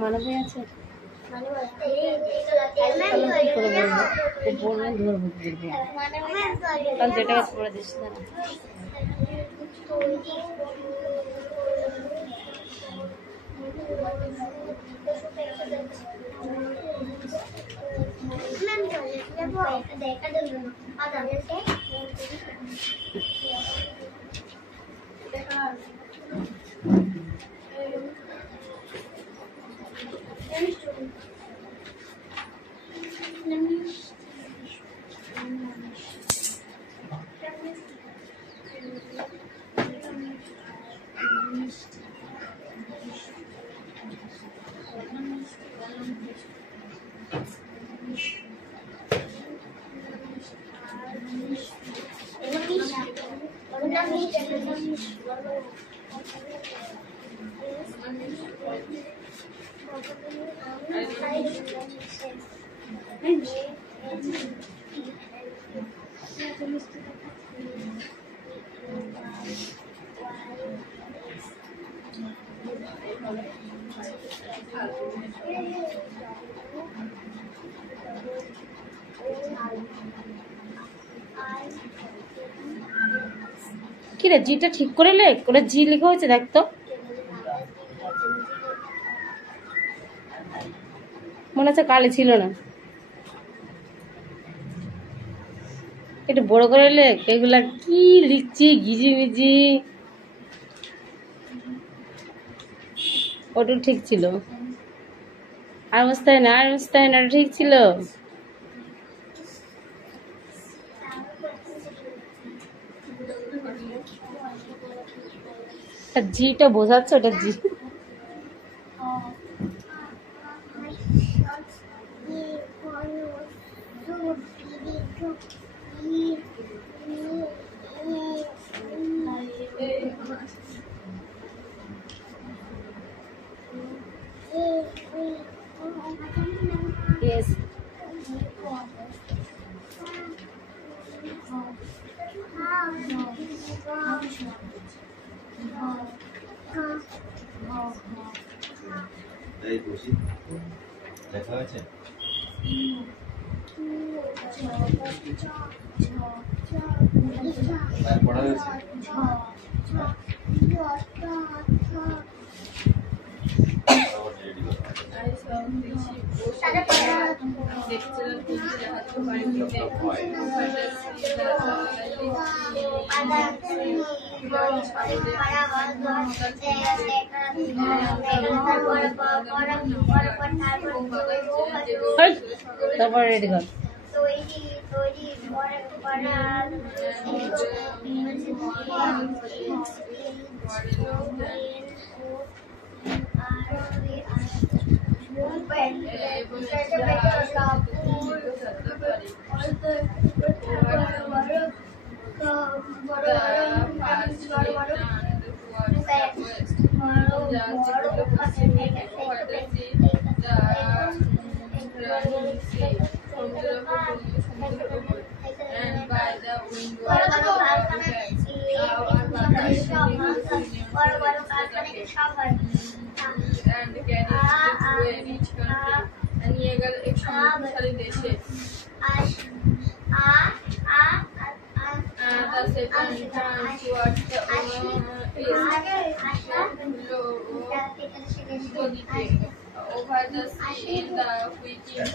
মানবে আছে যেটা করে দিস না কি রে জিটা ঠিক করে লেখ করে জি লেখা হয়েছে দেখ তো মনে হচ্ছে কালে ছিল না একটু বড় করে লেখ এগুলা কি লিখছি গিজি মিজি ওটা ঠিক ছিল আর অবস্থায় না ঠিক ছিল জিটা বোঝাচ্ছ ওটা জি Yes. এই বসি দেখা আছে আর পড়া হয়েছে তারপর রেডি কর And by the window and can reach country and নিয়ে গেল এক সমৃদ্ধশালী দেশে the second turn towards the east over the sea in the Viking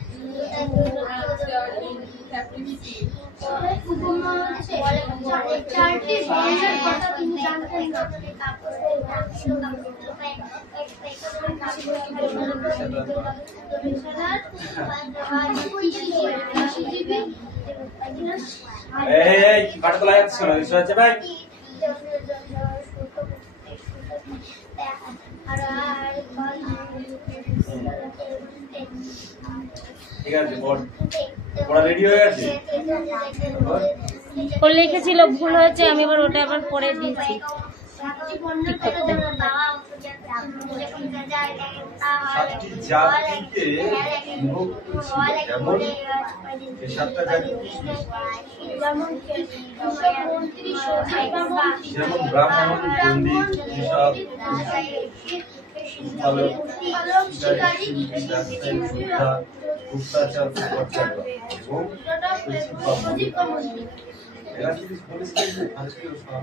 Sea and the ক্যাপ্টিভিটি চারটি ভাষার কথা তিনি জানতেন না। এই কাটতলা যাচ্ছে না কিছু আছে ভাই ঠিক আছে পড়া রেডি হয়ে গেছে ও লিখেছিল ভুল হয়েছে, আমি আবার ওটা আবার পড়ে দিয়েছি। সাতটি জাতিকে বিভক্ত ছিল যেমন এই সাতটা জাতি যেমন ব্রাহ্মণ পণ্ডিত কৃষক উৎপাদক শিকারী শিল্পী ব্যবসায়ী যোদ্ধা গুপ্তাচার পর্যটক এবং সচিব বা মন্ত্রী। এরা যদি বলেছিলেন যে ভারতীয় সব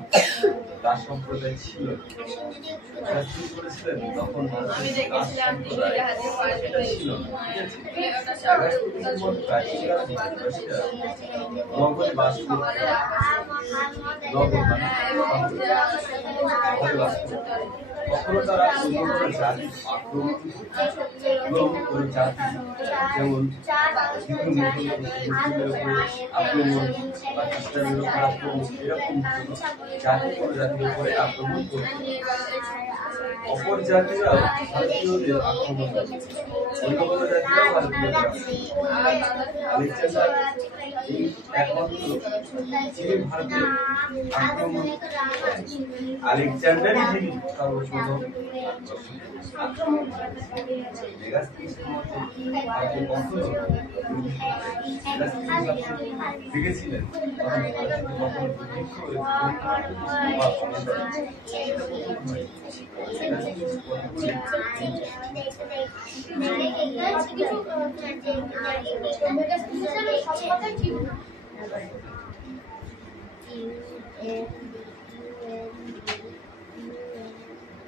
দাস সম্প্রদায় ছিল, এরা কি করেছিলেন তখন আমি ভারতীয় দাস দেখেছিলাম সম্প্রদায় সেটা ছিল না, ঠিক আছে? এরা শুধুমাত্র প্রাচীনকাল থেকে রাশিয়া নগরে বাস করত, নগর মানে নগরে বাস করত। কখনো তারা অন্য কোনো জাতির আক্রমণ এবং কোনো জাতি যেমন হিন্দু মুসলিমের উপরে আক্রমণ বা খ্রিস্টানদের উপরে আক্রমণ এরকম জাতি কোনো জাতির উপরে আক্রমণ করত। অপর জাতিরা ভারতীয়দের আক্রমণ করত, অন্য কোনো জাতিরাও ভারতীয়দের আলেকজান্ডার এই একমাত্র যিনি ভারতের আক্রমণ আলেকজান্ডারই যিনি সর্বপ্রথম আক্রমণ দেখেছিলেন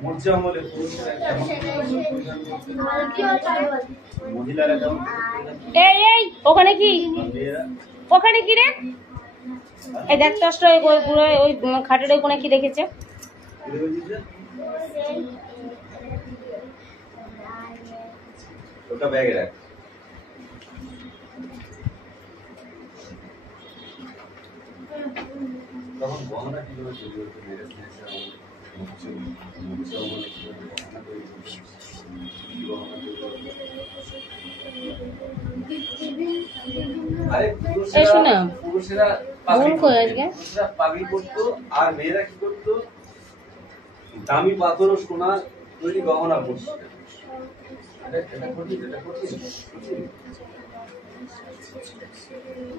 মৌর্য আমলে পুরুষেরা কেমন মহিলারা কেমন এই এই ওখানে কি, মেয়েরা ওখানে কি রে? এই দেখ টস্ট পুরো ওই খাটের ওখানে কি রেখেছে? ওটা ব্যাগে রাখ। তখন গহনা কিভাবে তৈরি হতো মেরেজ আরে পুরুষেরা পাগড়ি পরতো আর মেয়েরা কি করতো দামি পাথর ও সোনা তৈরি গহনা পরতো। এটা কঠিন, এটা কঠিন।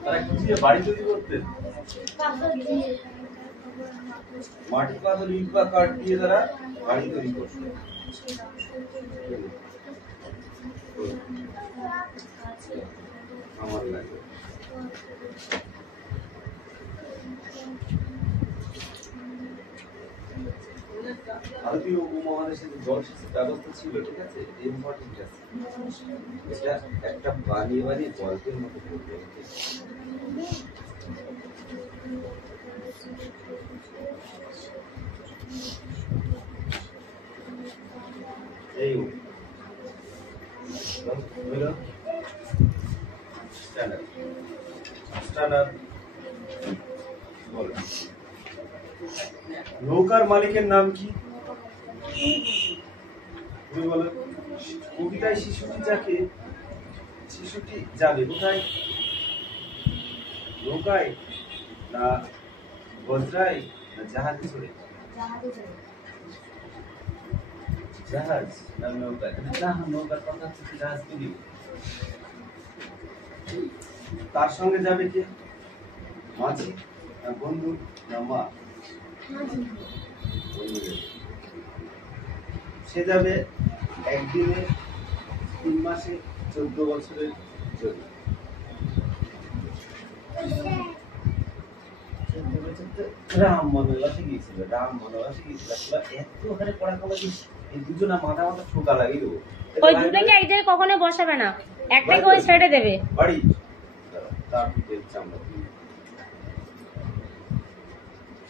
তারা কি দিয়ে বাড়ি তৈরি করতেন? মাটির পাথর ইট বা কাঠ দিয়ে তারা বাড়ি তৈরি করতেন। আমার লাগে ভারতীয় উপমহাদেশে যে জলসেচের ব্যবস্থা ছিল, ঠিক আছে, ইম্পর্টেন্ট আছে, এটা একটা বানিয়ে বানিয়ে গল্পের মতো করতে হতো। এই নৌকার মালিকের নাম কি? তুমি বলো। কবিতায় শিশুটি যাবে কোথায়? নৌকায় না বজ্রায় না জাহাজে চড়ে? জাহাজ না নৌকায়? নৌকার কথা হচ্ছে জাহাজ তৈরি। তার সঙ্গে যাবে কে? মাঝি না বন্ধু না মা? সে যাবে একদিনে, 3 মাসে, 14 বছরের জন্য। রাম বনবাসে গিয়েছিল, এত ওখানে পড়াশোনা এই দুজনা মাথা ঠোকা লাগিয়ে দেবো। ওই দুটোকে এক জায়গায় কখনো বসাবে না, একটাকে ওই ছেড়ে দেবে। বাড়ি তার চামড়া দিয়ে।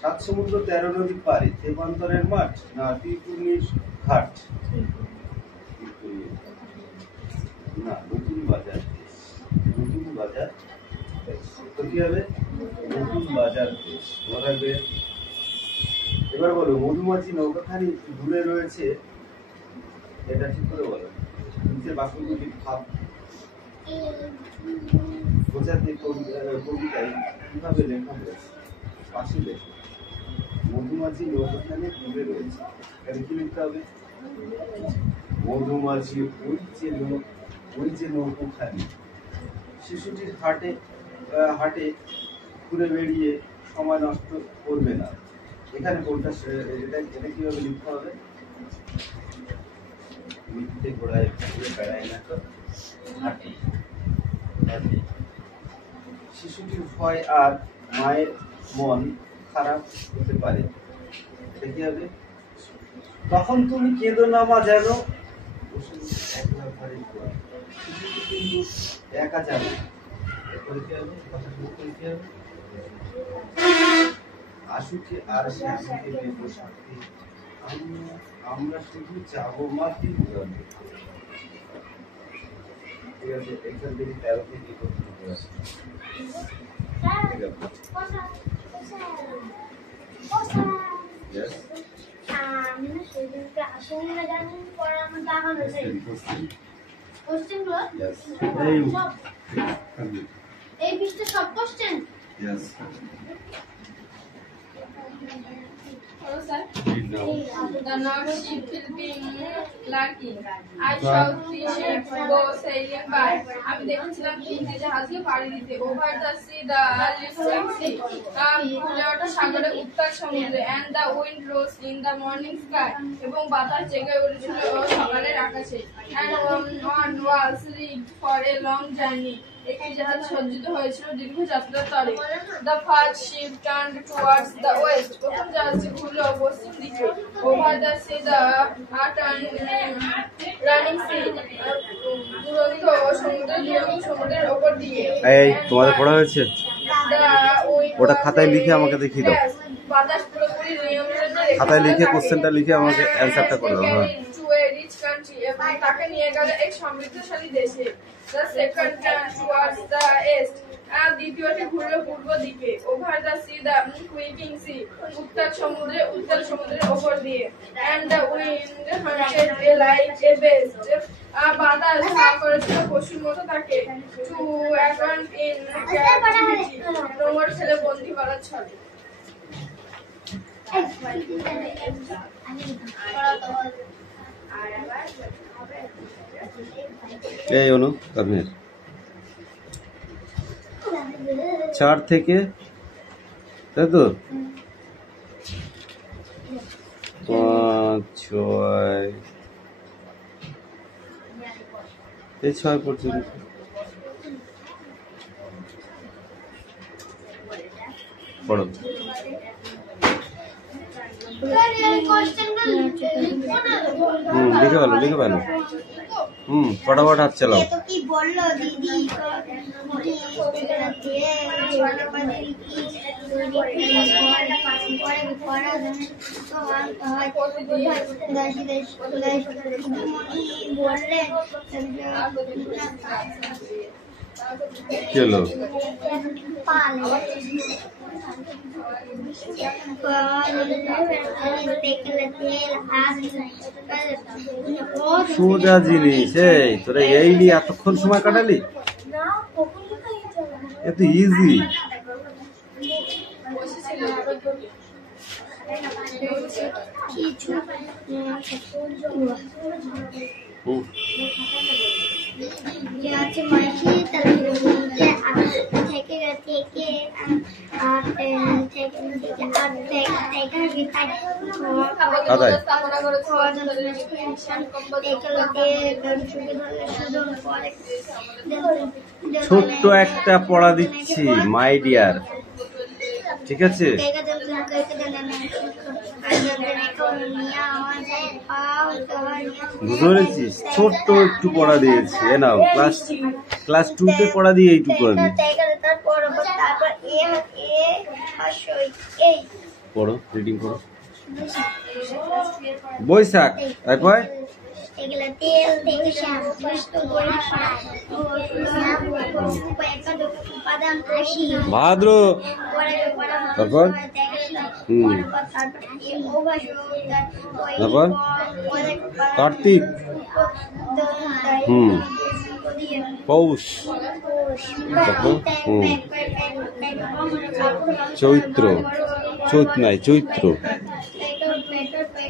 7 সমুদ্র 13 নদী পারে, তেপান্তরের মাঠ না তীরপুর্ণির ঘাট? না, নতুন বাজার দেশ। নতুন বাজার দেশ। তো কি হবে? নতুন বাজার দেশ। মনে রাখবে। এবার বলো, মধুমাছি নৌকাখানি দূরে রয়েছে, এটা ঠিক করে বলো। নিচে বাক্যগুলি ভাব বোঝাতে কবিতায় কিভাবে লেখা হয়েছে? পাশে লেখো, মধুমাছি নৌকাখানি দূরে রয়েছে। এখানে কি লিখতে হবে? মধুমাছি ওই যে নৌকাখানি। শিশুটির হাটে ঘুরে বেড়িয়ে সময় নষ্ট করবে না। এখানে কোনটা এটা কিভাবে লিখতে হবে? মিথ্যে ঘোড়ায় ঘুরে বেড়ায় না তো হাঁটি। শিশুটির ভয় আর মায়ের মন খারাপ হতে পারে। এটা কি হবে? তখন তুমি কেঁদো না মা, যেন শিশুটি কিন্তু একা যাবে। এরপরে কি হবে? আশুকে আর শিশুকে দেব সাথে, আমরা শুধু যাবো মা তিনজনে। ঠিক আছে, এখান থেকে 13 থেকে করতে হবে। Yes. এই বিষয়টা সব question. Yes. Hello, sir. The North Ship will be lacking. I saw 3 ships go sailing by. আমি দেখেছিলাম 3টি জাহাজকে পাড়ি দিতে। Over the sea, the listening sea. ফুলে ওঠা সাগরে উত্তাল সমুদ্রে। And the wind rose in the morning sky. এবং বাতাস জেগে উঠেছিল সকালের আকাশে। And one was rigged for a long journey. একটি জাহাজ সজ্জিত হয়েছিল দীর্ঘ যাত্রার তরে। The first ship turned towards the west. প্রথম জাহাজটি ঘুরল পশ্চিম দিকে। Over the sea, the running sea. দুরন্ত সমুদ্রের ওপর দিয়ে। এই তোমাদের পড়া হয়েছে? ওটা খাতায় লিখে আমাকে দেখিয়ে দাও। বাতাস পুরোপুরি নিয়ন্ত্রণে খাতায় লিখে কোশ্চেনটা লিখে আমাকে অ্যানসারটা করে দাও। হ্যাঁ। এবং তাকে নিয়ে গেল এক সমৃদ্ধশালী দেশে। The second turned towards the east. আর দ্বিতীয়টি ঘুরল পূর্ব দিকে। Over the sea, the quipping sea. উত্তাল সমুদ্রের ওপর দিয়ে। And the wind hunted like a beast. বাতাস ঝাঁ করেছিল পশুর মতো তাকে। To around in captivity. নোঙর ছেলে বন্দী করার ছলে। এই অনু কামের 4 থেকে, তাই তো 5, 6 এই 6 পর্যন্ত। পড়ো। লিখে ভালো। फटाफट हाथ चलाओ। तो की बोलो दीदी चलो সোজা জিনিস। এই তোরা এই নিয়ে এতক্ষণ সময় কাটালি? এত ইজি। ছোট্ট একটা পড়া দিচ্ছি মাই ডিয়ার, ঠিক আছে? বুঝতে পেরেছিস? ছোট্ট একটু পড়া দিয়েছি। এ নাও, ক্লাস 2 তে পড়া দিয়ে এইটুকু আমি। পড়ো, রিডিং করো। বৈশাখ, তারপর এগুলা তেল থেকে শ্যাম্পু উপাদান আসি ভাদ্র, তারপর তারপর কার্তিক, পৌষ, তারপর চৈত্র, চৈত্র।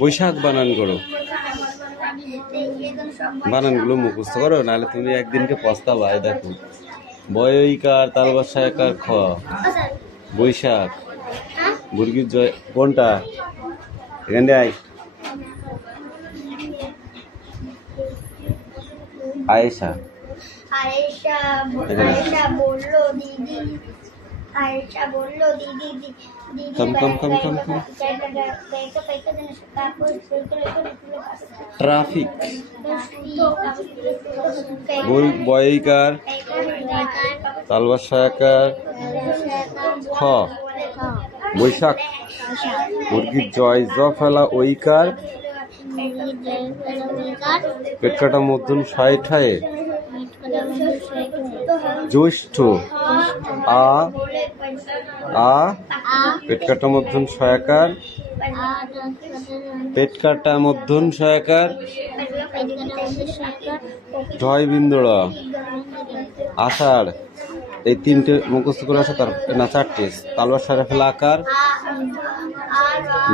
বৈশাখ বানান করো, বানানগুলো মুখস্থ করো, নাহলে তুমি একদিনকে পস্তাবা। দেখো, বয়ইকার তালবস্যাকার খ, বৈশাখ, মুরগির জয় কোনটা? এখানে আয়, আয়েশা। আয়েশা বললো দিদি, ট্রাফিক, বয়ইকার তালবস্যাকার খ, বৈশাখ, মুরগির জয় জ ফেলা ওইকার, পেট কাটা মধ্যম ঠায়ে, জ্যৈষ্ঠ, আ পেট কাটা মধ্যম সয়াকার, পেট কাটা মধ্যম সয়াকার, ঢয় বিন্দুড়, আষাঢ়। এই তিনটে মুখস্থ করে আসো, তার না চারটে। তালবস্যাকার ফেলা আকার,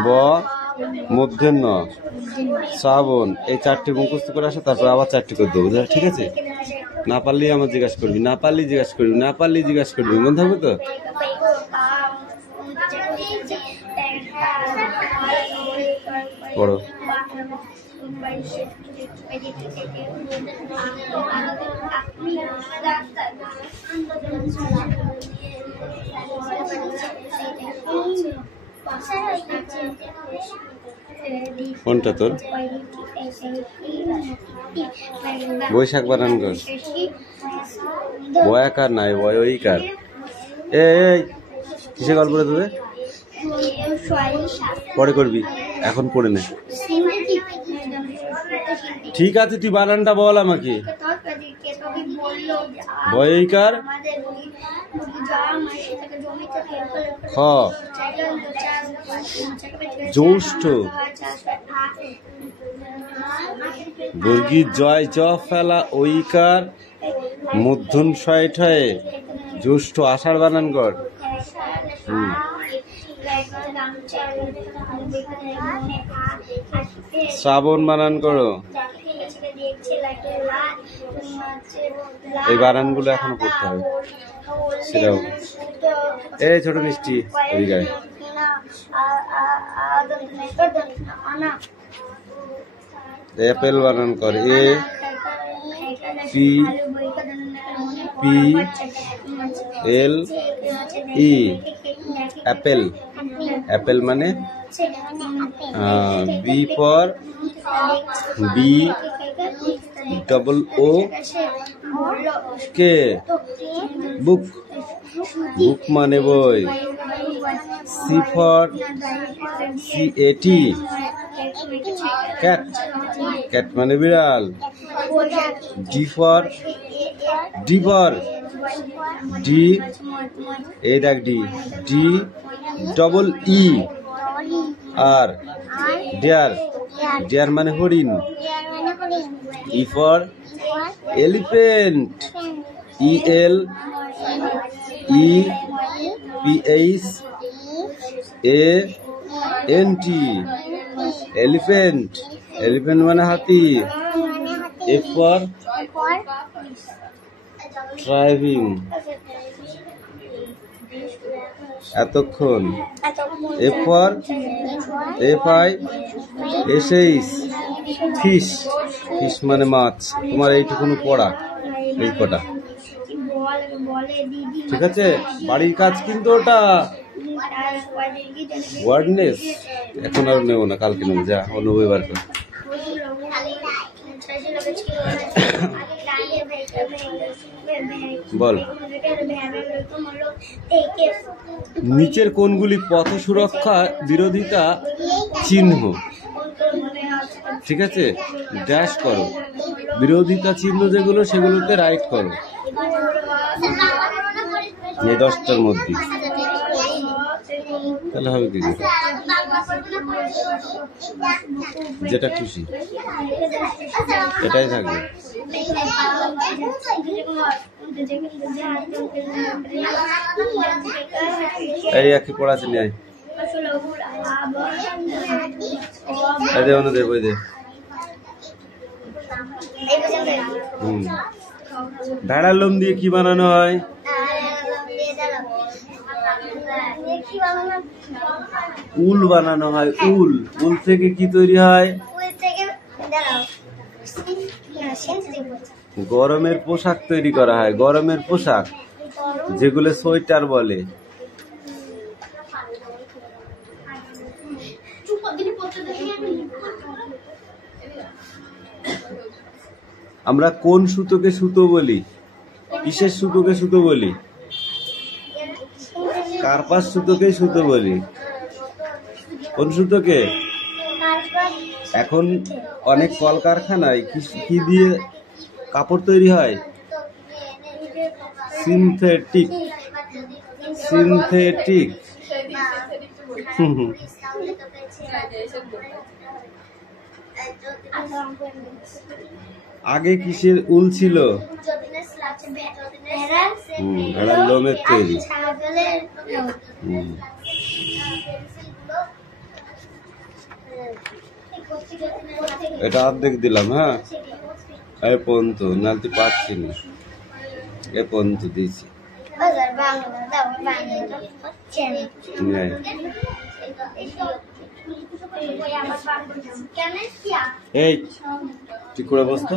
ব মধ্যাহ্ন, শ্রাবণ। এই চারটে মুখস্থ করে আসো, তারপর আবার চারটে করে দেবো, ঠিক আছে? না পারলেই আমার জিজ্ঞাসা করবি, না পারলেই জিজ্ঞাসা করবি, না পারলেই জিজ্ঞাসা করবি, মনে থাকবে তো? পড়ো। কোনটা তোর? বৈশাখ বানান কর, বয়াকার নাই, বয়ইকার। এই কিসে গল্প করে দেবে? পরে করবি, এখন পড়ে নে। ঠিক আছে, তুই বানানটা বল আমাকে। বয়ইকার খ, জ্যৈষ্ঠ, বর্গীর জয় জ ফেলা ওইকার, মধ্যম ঠায়ে, জ্যৈষ্ঠ। আষাঢ় বানান কর। শ্রাবণ বানান করো। এই বানানগুলো এখনো করতে হবে, সেটাও। এই ছোট মিষ্টি, এদিকে অ্যাপেল বানান কর, A P P L E, apple. Apple মানে B for B double O K, book. Book মানে বই। C for C A T, cat. Cat মানে বিড়াল। ডি ফর ডি, এই দেখ D, D double E R, deer. Deer মানে হরিণ। E for elephant, E L E P H A N T, elephant. Elephant মানে হাতি। এফ ফর ড্রাইভিং, এতক্ষণ। F for F I S H, fish. Fish মানে মাছ। তোমার এইটুকুনি পড়া, এই কটা, ঠিক আছে? বাড়ির কাজ কিন্তু ওটা ওয়ার্ডনেস। এখন আর নেবো না, কালকে নেবো। যা, ও নেবো এবার। বল। নিচের কোনগুলি পথ সুরক্ষা বিরোধিতা চিহ্ন? ঠিক আছে, ড্যাশ করো, বিরোধিতা চিহ্ন যেগুলো সেগুলোতে রাইট করো এই 10টার মধ্যে, তাহলে হবে কি যেটা খুশি এটাই থাকবে। এই একই পড়াচ্ছে নিয়ে দে বই দে। ভেড়ার লোম দিয়ে কি বানানো হয়? উল বানানো হয়। উল, উল থেকে কি তৈরি হয়? গরমের পোশাক তৈরি করা হয়। গরমের পোশাক যেগুলো সোয়েটার বলে। আমরা কোন সুতোকে সুতো বলি? কিসের সুতোকে সুতো বলি? কার্পাস সুতোকে সুতো বলি। কোন সুতোকে? এখন অনেক কলকারখানায় কি দিয়ে কাপড় তৈরি হয়? সিনথেটিক। সিনথেটিক। আগে কিসের উল ছিল? ভেড়ার লোমের তৈরি। এটা অর্ধেক দিলাম। হ্যাঁ, এ পর্যন্ত, না তুই পারছি না, এ পর্যন্ত দিয়েছি। এই ঠিক করে বসতো।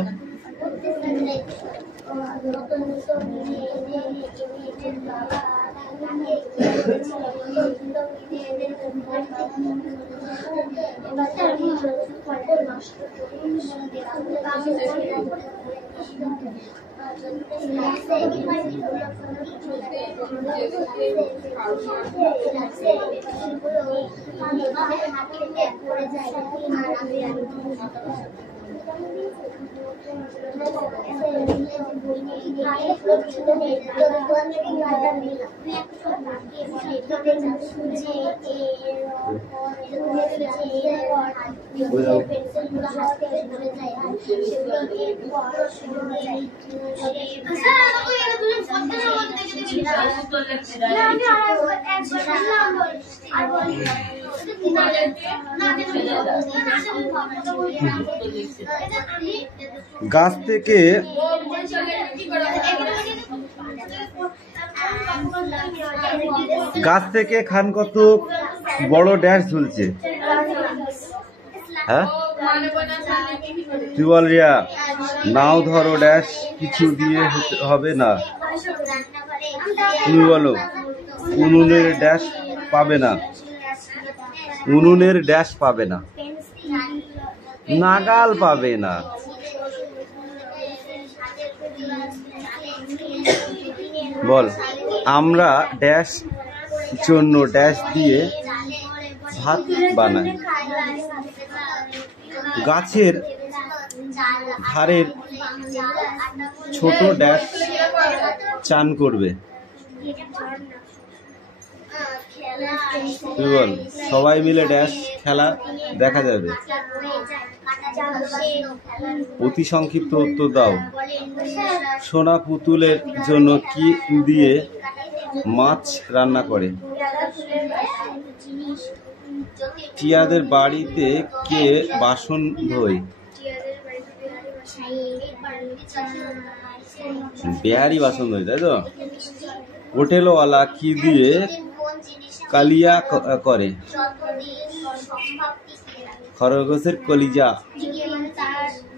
গাছ থেকে খান কত বড় ড্যাশ ঝুলছে? হ্যাঁ, তুই বল রিয়া। নাও ধরো ড্যাশ কিছু দিয়ে হবে না। তুমি বলো। উনুনের ড্যাশ পাবে না। উনুনের ড্যাশ পাবে না। নাগাল পাবে না। বল। আমরা ড্যাশ জন্য ড্যাশ দিয়ে ভাত বানাই। গাছের ধারের ছোট ড্যাশ চান করবে। তুই বল। সবাই মিলে ড্যাশ খেলা দেখা যাবে। অতি সংক্ষিপ্ত উত্তর দাও। সোনা পুতুলের জন্য কি দিয়ে মাছ রান্না করে? টিয়াদের বাড়িতে কে বাসন ধোয়? বিহারি বাসন ধোয়, তাই তো? হোটেলওয়ালা কি দিয়ে কালিয়া করে? খরগোশের কলিজা।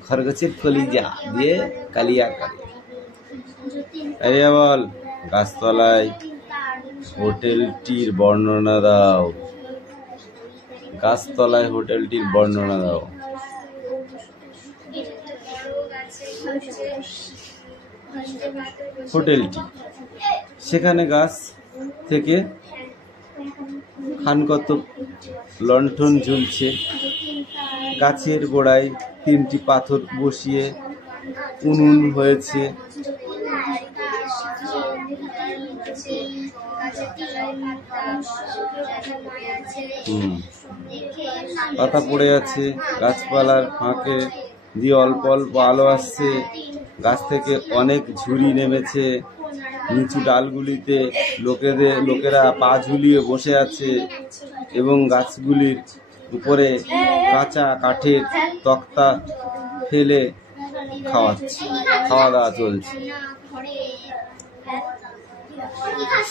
খরগোশের কলিজা দিয়ে কালিয়া করে। আরে বল। গাছতলায় হোটেলটির বর্ণনা দাও। গাছতলায় হোটেলটির বর্ণনা দাও। হোটেলটি। সেখানে গাছ থেকে খানকত লণ্ঠন ঝুলছে। গাছের গোড়ায় 3টি পাথর বসিয়ে উনুন হয়েছে। পাতা পড়ে আছে, গাছপালার ফাঁকে দিয়ে অল্প অল্প আলো আসছে। গাছ থেকে অনেক ঝুড়ি নেমেছে। নিচু ডালগুলিতে লোকেরা পা ঝুলিয়ে বসে আছে এবং গাছগুলির উপরে কাঁচা কাঠের তক্তা ফেলে খাওয়া দাওয়া চলছে।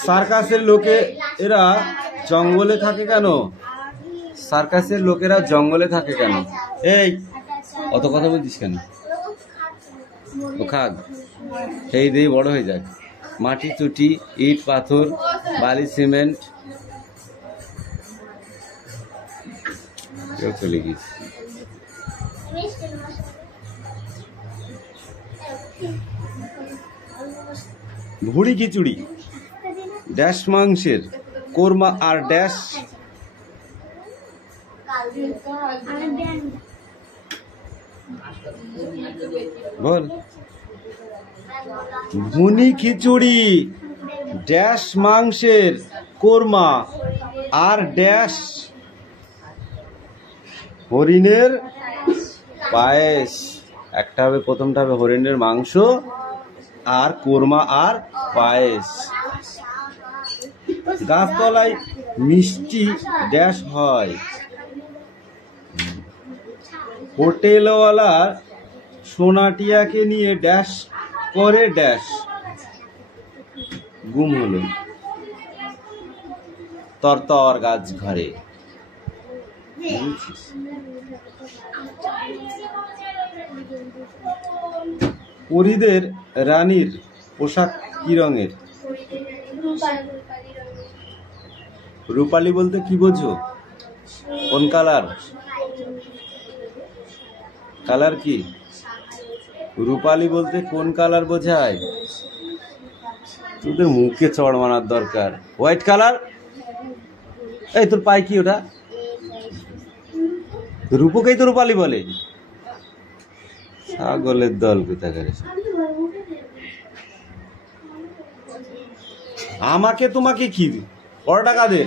সার্কাসের এরা জঙ্গলে থাকে কেন? সার্কাসের লোকেরা জঙ্গলে থাকে কেন? এই অত কথা বলছিস কেন? ও খাক, এই দিয়ে বড় হয়ে যাক। মাটি চুটি, ইট পাথর, বালি সিমেন্ট চলে গিয়েছে। ভুড়ি খিচুড়ি, ড্যাশ মাংসের কোরমা আর ড্যাশ বল। ভুনি খিচুড়ি, ড্যাশ মাংসের কোরমা আর ড্যাশ হরিণের পায়েস। একটা হবে, প্রথমটা হবে হরিণের মাংস আর কোরমা আর পায়েস। গাছতলায় মিষ্টি ড্যাশ হয়। হোটেলওয়ালার সোনাটিয়াকে নিয়ে ড্যাশ করে ড্যাশ গুম হলো তরতর গাছ ঘরে। পরীদের রানীর পোশাক কি রঙের? রূপালী বলতে কি বোঝো? কোন কালার? কালার কি? রূপালী বলতে কোন কালার বোঝায়? তোদের মুখে চড় মারার দরকার। White colour. এই তোর পায়ে কি ওটা? রূপকেই তো রূপালী বলে। ছাগলের দল কোথাকারে। আমাকে তোমাকে কি কত টাকা দে?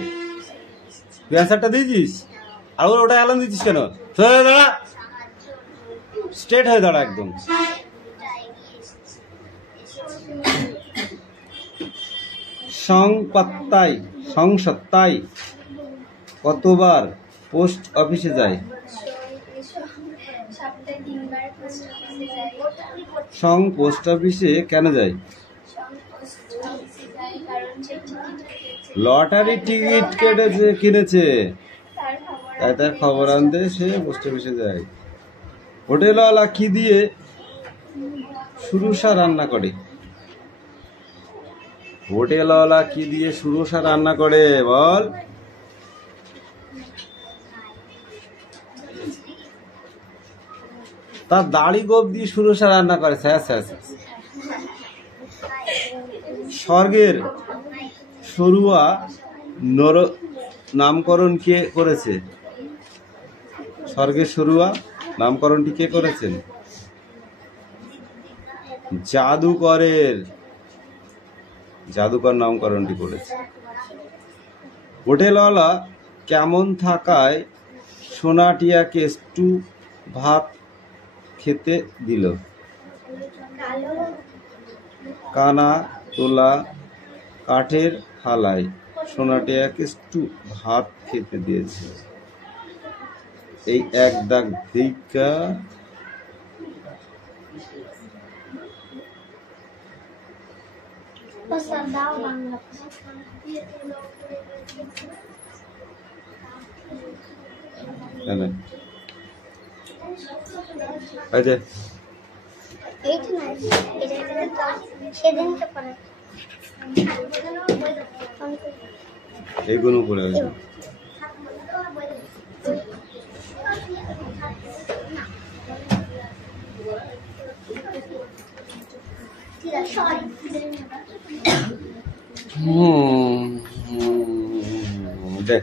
তুই অ্যান্সারটা দিয়েছিস আর ওটা অ্যালার্ম দিচ্ছিস কেন? দাঁড়া, স্ট্রেট হয়ে দাঁড়া একদম। সপ্তাহে কতবার পোস্ট অফিসে যায়? পোস্ট অফিসে কেন যায়? লটারি টিকিট কিনেছে, তাই তার খবর আনতে সে পোস্ট অফিসে যায়। হোটেলওয়ালা কি দিয়ে সুরুষা রান্না করে? হোটেলওয়ালা কি দিয়ে সুরুষা রান্না করে বল? তার দাড়ি গোপ দিয়ে সুরুষা রান্না করে। স্বর্গের সরুয়া নামকরণ কে করেছে? স্বর্গের সরুয়া নামকরণটি কে করেছেন? জাদুকর নামকরণটি করেছে। হোটেলওয়ালা কেমন থাকায় সোনাটিয়াকে একটু ভাত খেতে দিল? কানা তোলা কাঠের থালায় সোনাটিয়াকে একটু ভাত খেতে দিয়েছে। এই এক দাগ দিকা এইগুলো করে দেখ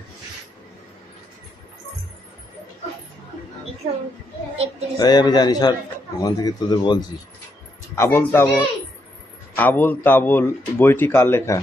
এই আমি জানি স্যার ওখান থেকে তোদের বলছি। আবল তাবল বইটি কার লেখা?